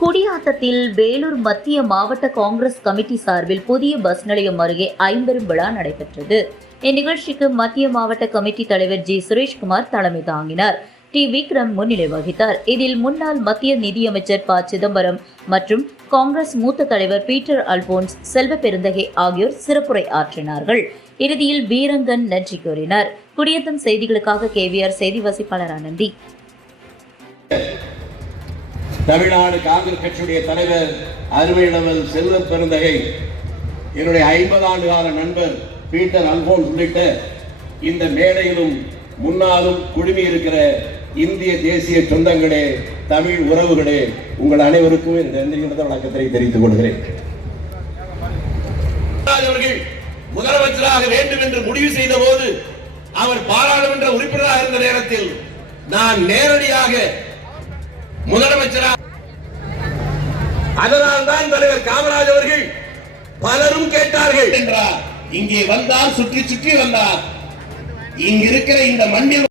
குடியாத்தத்தில் வேலூர் மத்திய மாவட்ட காங்கிரஸ் கமிட்டி சார்பில் புதிய பஸ் நிலையம் அருகே ஐம்பெரும் விழா நடைபெற்றது. இந்நிகழ்ச்சிக்கு மத்திய மாவட்ட கமிட்டி தலைவர் ஜி. சுரேஷ்குமார் தலைமை தாங்கினார். டி. விக்ரம் முன்னிலை வகித்தார். இதில் முன்னாள் மத்திய நிதியமைச்சர் ப. சிதம்பரம் மற்றும் காங்கிரஸ் மூத்த தலைவர் பீட்டர் அல்போன்ஸ் செல்வ பெருந்தகை ஆகியோர் சிறப்புரை ஆற்றினார்கள். இறுதியில் பீரங்கன் நன்றி கூறினார். குடியத்தம் செய்திகளுக்காக கேவிஆர் செய்தி வசிப்பாளர் ஆனந்தி தமிழ்நாடு காங்கிரஸ் கட்சியுடைய தலைவர் அருமையிலவல் செல்வம் பெருந்தகை என்னுடைய ஐம்பது ஆண்டு கால நண்பர் பீட்டர் அல்போன்ஸ் உள்ளிட்ட இந்த மேடையிலும் முன்னாலும் குழுமி இருக்கிற இந்திய தேசிய சொந்தங்களே தமிழ் உறவுகளே உங்கள் அனைவருக்கும் இந்த நன்றிகள வணக்கத்தை தெரிவித்துக் கொள்கிறேன். முதலமைச்சராக வேண்டும் என்று முடிவு செய்த போது அவர் பாராளுமன்ற உறுப்பினராக இருந்த நேரத்தில் நான் நேரடியாக முதலமைச்சராக அதனால்தான் தலைவர் காமராஜ் அவர்கள் பலரும் கேட்டார்கள். என்றார். இங்கே வந்தார் சுற்றி சுற்றி வந்தார். இங்கிருக்கிற இந்த மண்ணில்